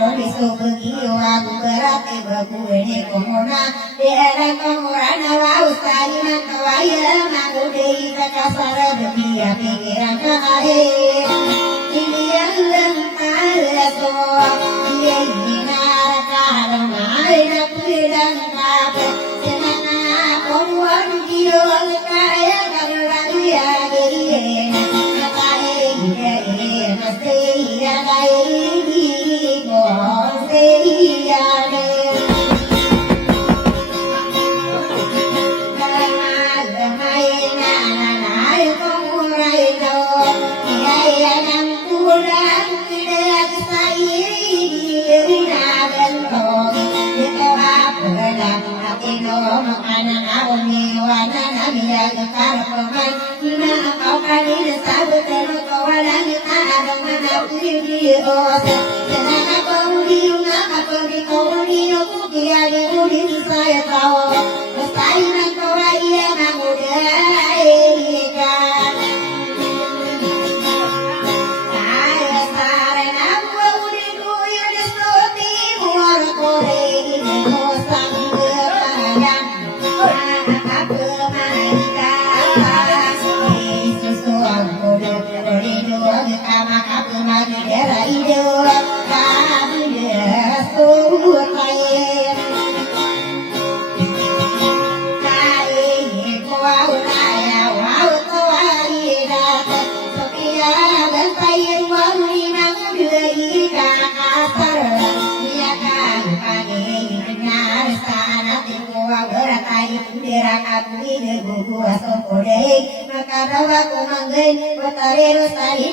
Isu begitu aku berarti berkuini kumuna Biarlah kemurana laus taliman kawaya Aku dei kasar dunia pikiran kehai Ini yang lengkar so Dia ini narakar Maina kuidan kape Senana komwan kiro kaya Karena dia gini Kakai gini Mesti ya kai saya tahu, pasti nak kau ayah nak muda Saya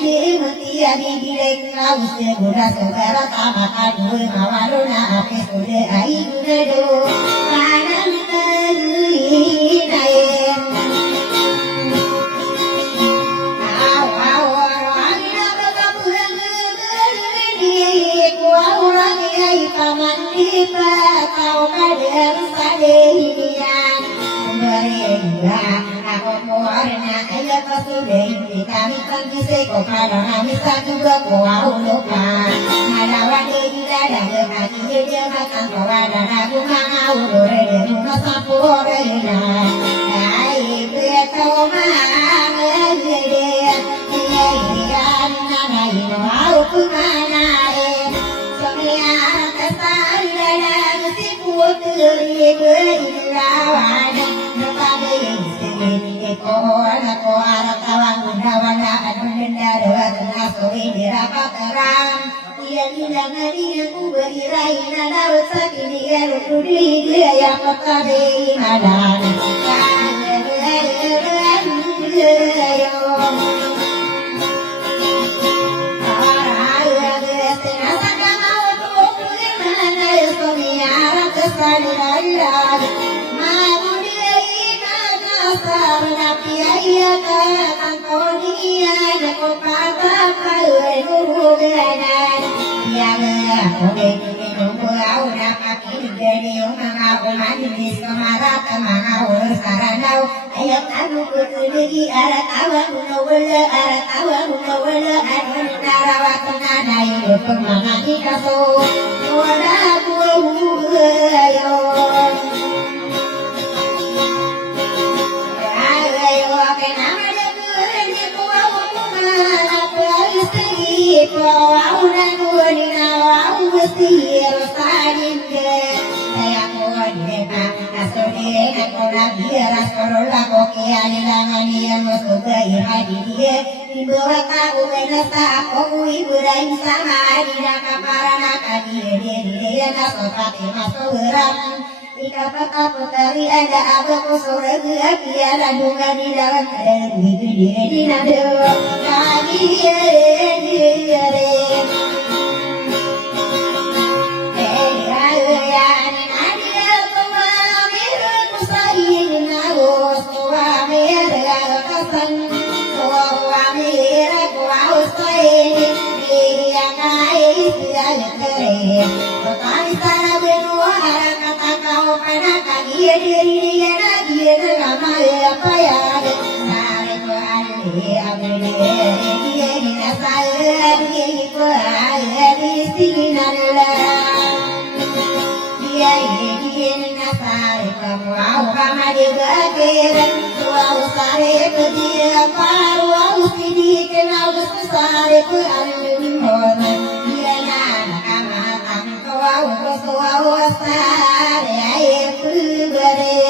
Wow, kama juga kira, wow sare kedia paru, wow sidi kenal besar ke alun mona, dia nana kama tangko wow sare air kubere.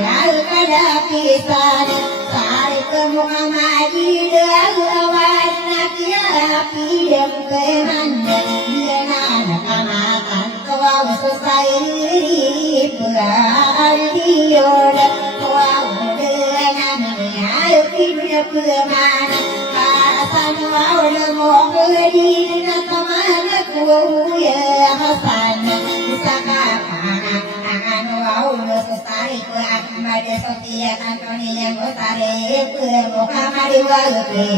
Agak kada pisan, sare ke Muhammadi awan nakia pidem keman. Selesai beradion wow dengan ayo hidup bermana kasan wow lemong berdiri teman aku ya hasan sakapan angan wow selesai Muhammad setia kantoni yang besar Muhammad walke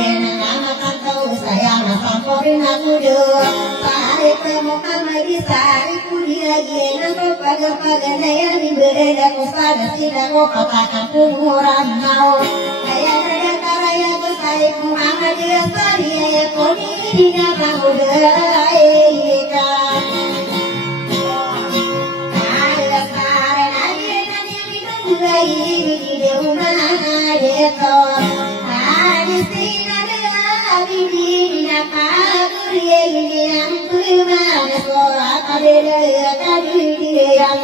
dengan nama kantau sayang samporin aku doa sare Muhammad sare kudia gena paga naya ni bereda ko sada sila ko katakan pumuran nao kaya raya karaya ko sare Muhammad sare ya ko ni na mahudai ka ala sare nani minulai di rumah deto hari sina abidi na paguri ini ang kumana so akadele kadirian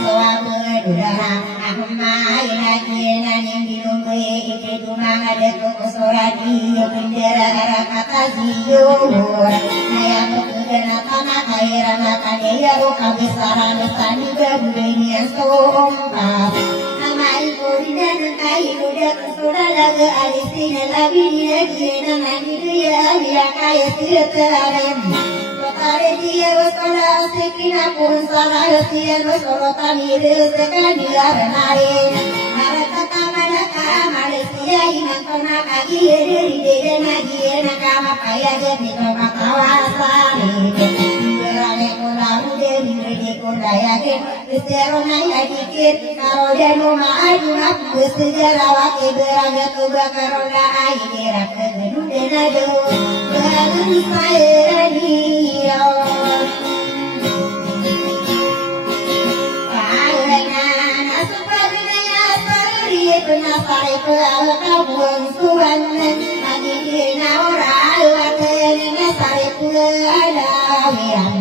so abudara amai lagi nani dilumbe ite dumanga de ko soradi bendera kata jiyo naya bukena tanah kaira makane ya ro kabesaran tani gabeni so ompa amai kuridan kai udah suraga alisina labini lagi nani dia kaya tirtarem Kotare dia wasala sekina pun salah dia wasala tanire sekali aranare Marata tamana Malaysia iman kona kagi dari dia nagi nakama kaya jadi koma kawasan berane kona ude di kona ya ke serona ya dikit karo demo maaju aku sejarah wake berane tuba karona ai kira kedu denado bagun saya dia Penasari kabuan tuan Nagina orang Kena sari pelawian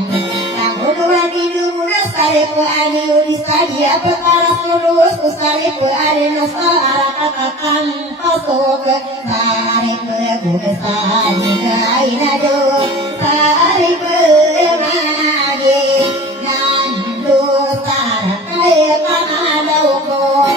Nakuduan hidup Nasari pelani Udisadia perkara sulus Usari pelani Nasa arah katakan Pasok Sari pelagusan Gainado Sari pelamadi Nandu Sara Kaya Panadauko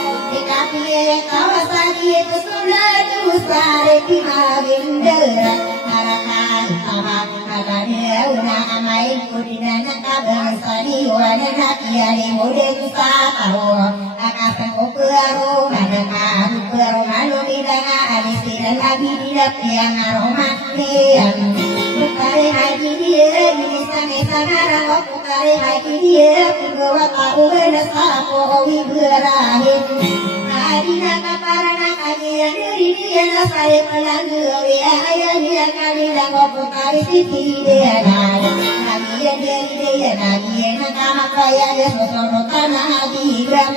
kawasan itu sudah dusare pimagindera harakan sama kata dia una amai kudina nakabang sari wana nakiari muden sakau akasan kuperu manaka kuperu malu bidanga alisiran lagi tidak yang aromatian kare haji dia ini sana waktu kare haji dia kubawa kau benasapo wiberahin Adina kaparana kajian dari dia nasai pelangu ayah dia kali dah ngopo kali sisi dia naya kajian dari dia kajian nakama kaya dia sosono tanah hadiran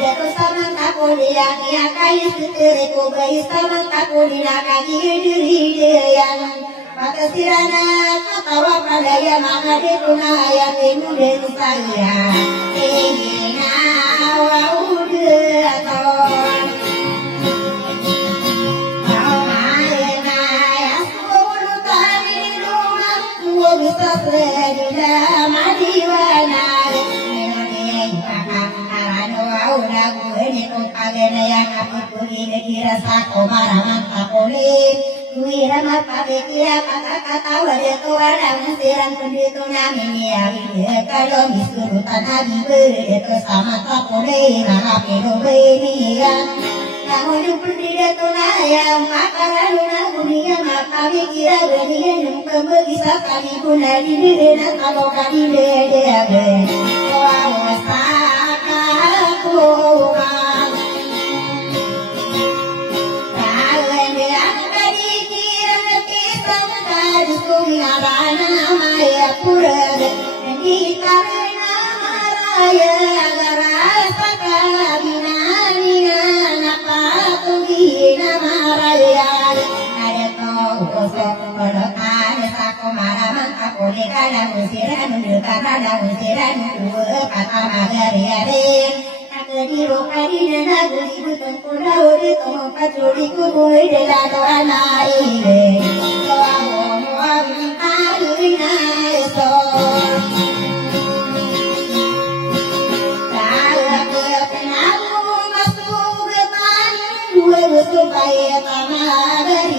dia bersama takut dia kia kaya setere kubai sama takut dia kajian diri dia yang mata sirana katawa padaya maka dia tunaya kemudian saya ingin awal kata-kata wajah kewarang siran penditu nami kalau disuruh tanah itu sama kapolri maka berian namun pendidik tunayang maka lalu dunia maka kira berian pembisa kali guna di diri kalau kali dia wow sakaku Kalau ada sako maraman kapole kana usiran karena usiran dua kata magari-ari. Kadiro kadina nagu dibutuh pula uri tomo paturi kubui delado anai. Doa moa alina eso. Kalau penamu masuk ke mana dua supaya tamagari.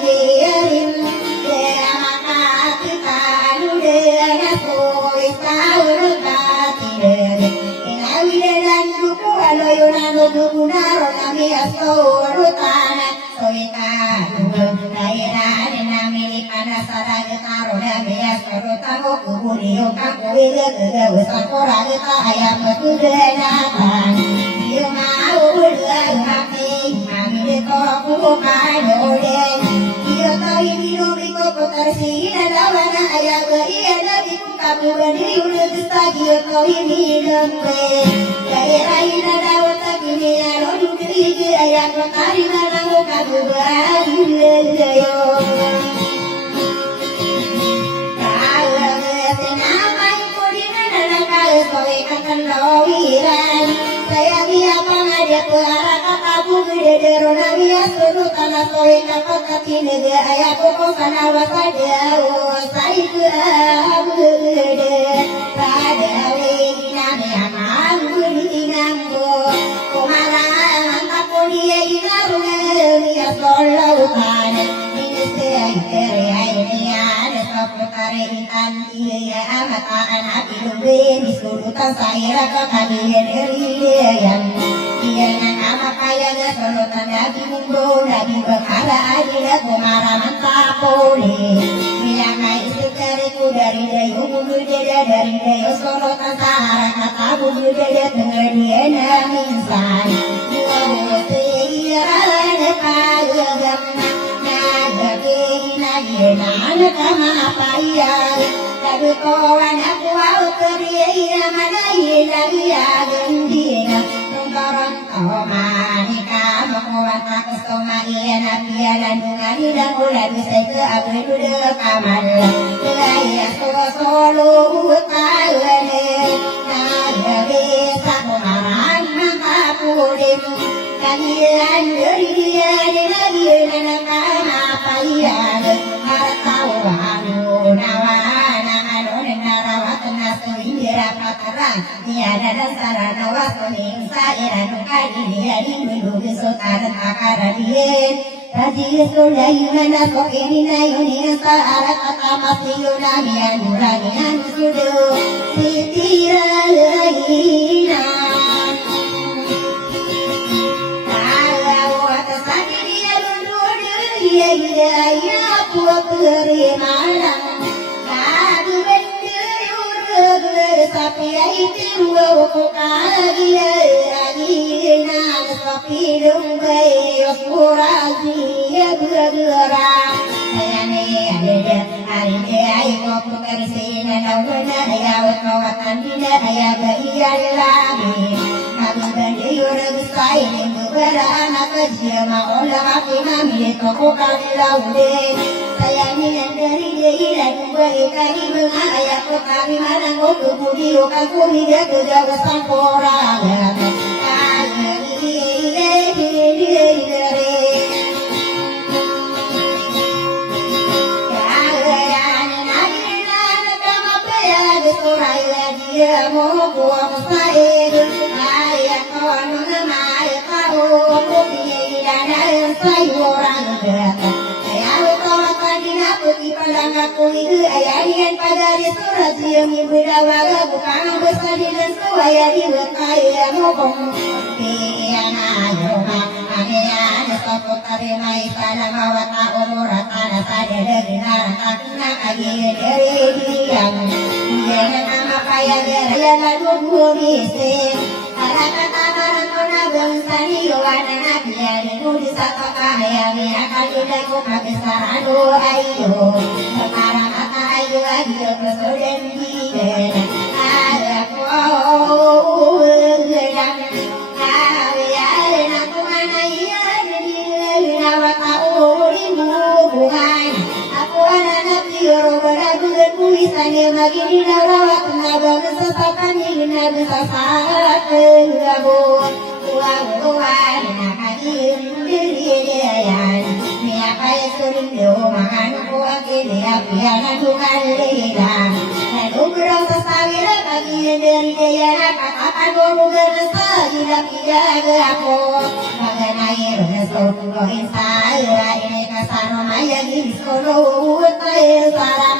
magini rawat naga sesakan ingin bersasat gabung uang nakain dirian niapa suring do mangan uang kini apiana dungan lelang lalu berasa sawira bagi dari daya katakan bomuga tidak gapo maganai reso rohin saira ini kasano maya gisono utai salam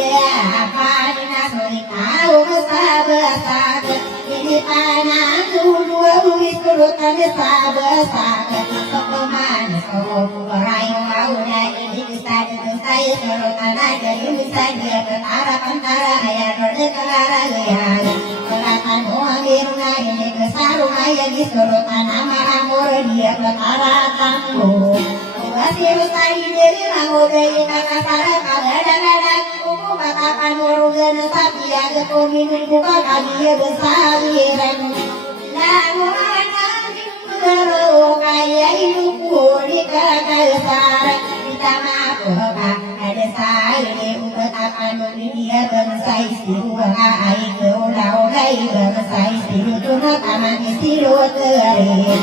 ya apa dina suri kau kesabasak ini tanah dua uis kurutan sabasak sokoman sokorai mau ini bisa saya kurutan dari bisa dia ketara antara ayah rode kelara liang kelatan uangirna ini kesarunga yang disurutan nama amur dia ketara tangguh Wasiru tadi dari mau dari kakak sarah kadang-kadang kuku katakan urusan sapi ada kominun buka kami besar iran namun anak baru kaya hidupku di kakak sarah kita mampu ada saya ubat akan dia bangsa istiru ai keulau gai bangsa istiru cuma taman istiru teri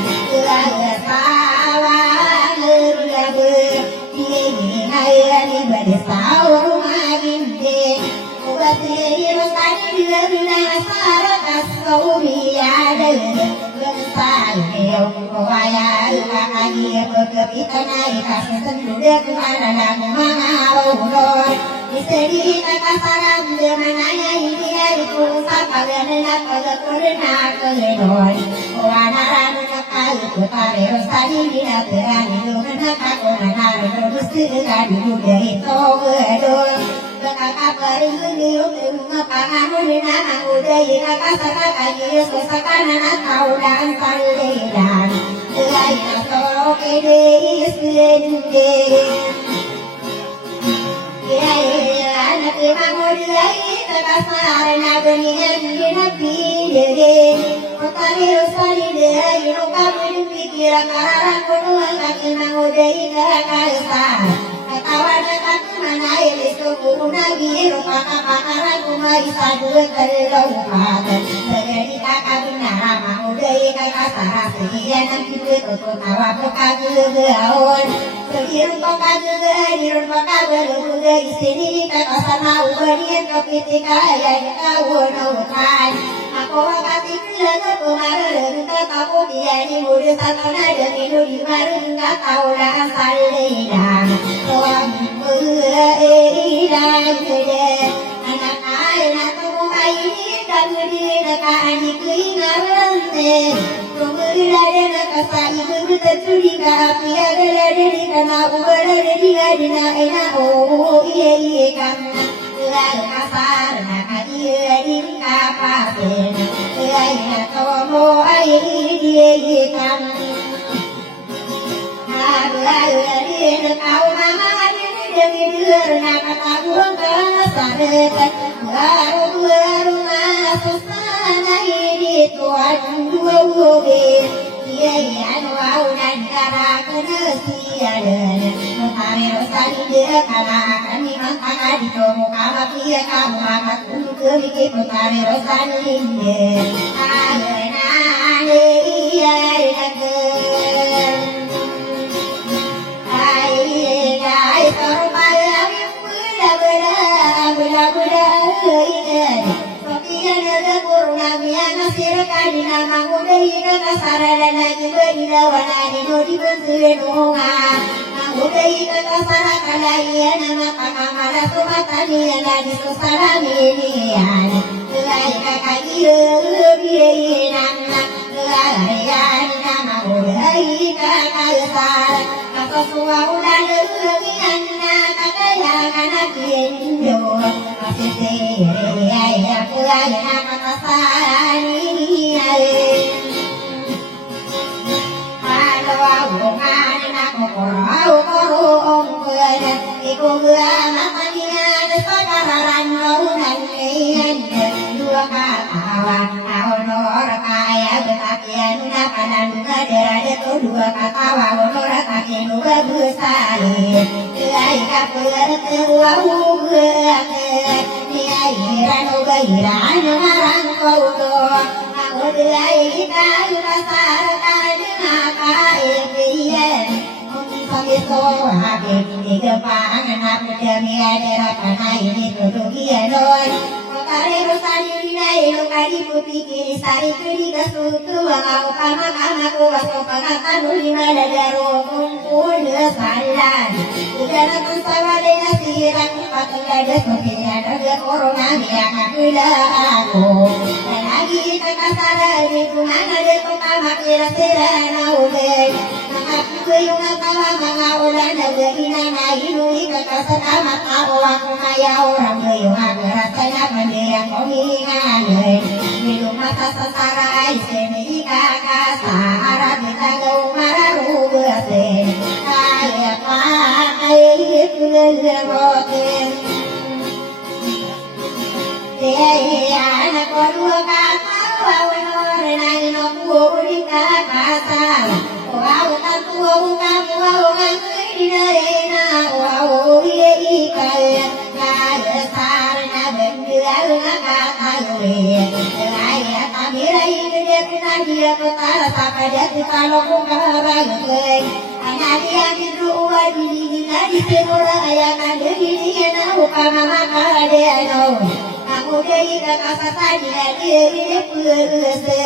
Rano Gairan Marang Kaudo Udai Kayu Pasar Kajna Kaibien Pamiso Habib Tiga Pangan Abdami Adera Kanai Tudugianon Makare Rosani Dinai Lokadi Putiki Sari Kedika Sutu Wangau Kama Kama Kuwaso Pangatan Ulima Dadaro Kumpul Salan Udara Kunsawale Nasirak Patulada Sopina Daga Corona Miaka Kula Aku Dan lagi Kakasara Di Kumana De Kukama Kira Serana Ube Aku Kuyunga Kawa Mga Ulana Gina Inui Kakasar Amat Aku Aku Maya Orang Kuyunga Kerasanya Pandira Komingan Hidup mata sesara Iseni Kakasara Kita Gaumara Rubese Kaya Kaya Kulerotin Dea Anak Kodua Kata Wawenore Nani Nopuri Kakasara Wow Tatua Ukamu Wawengan Dina Wow Ie Kaya Kaya Sarna Bendera Kata Yure Kaya Tamira Ini Dia Dia Petara Sapada Kita Lokukara Yure Anadi Amiru Wadi Nadi Semura Ayakan Diri Ena Ukama Maka Deno Kamu Dei Kakasatani Diri Purse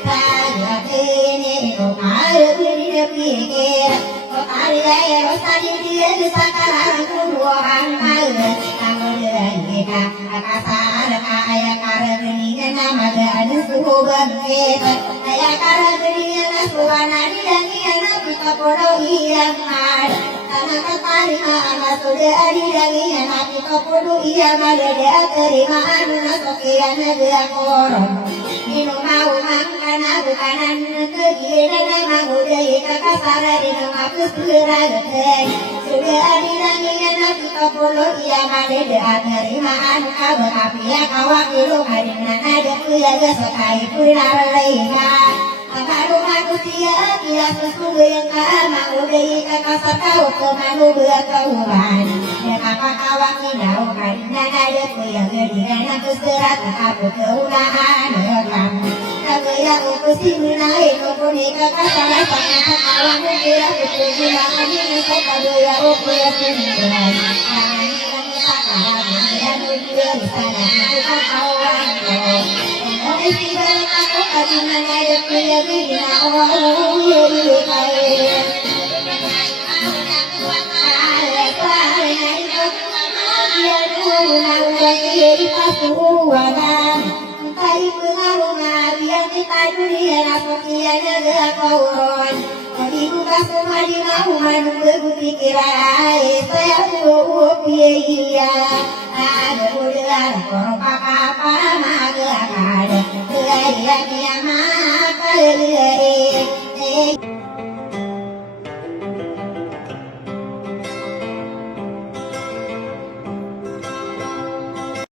Tanya Tene Okara Diri Pikir Kotari Daya Rosani Dia Disakaran Kuruan Mala Kamu Dei Kakasara Ayakara Diri Nama Dada Suhu Bangkit Ayakara Diri Suwana Diri Kaporo iya mar, tanah terima amat sudah adirangi anak kaporo iya mar dia terima anak sokian dia koron. Minum mau makan bukanan kegiatan nama budaya kakasar minum aku segera geteng. Sudah adirangi anak kaporo iya mar dia terima anak berapi ya kawak ilu kadina ada kuya sekai punar leha. Makaru manusia bila sesungguh yang kama udai kakasar kau kemanu berkauban dan apa kawak inau karena ada kuyang dengan aku serat aku keunaan rekam kagaya aku simunai kupuni kakasar sangat kawak kira kutujuan ini kagaya aku ya simunai kami sakar dan ujian sana aku kawan aku kadang ada kuya gina oh yuri kaya dia dulu nanggai pasuwanan kai pengaruh yang kita dunia rakyatnya gak kauron tapi buka semua di mau menunggu pikiran saya iya ada udah korong apa mager ada dia maka dia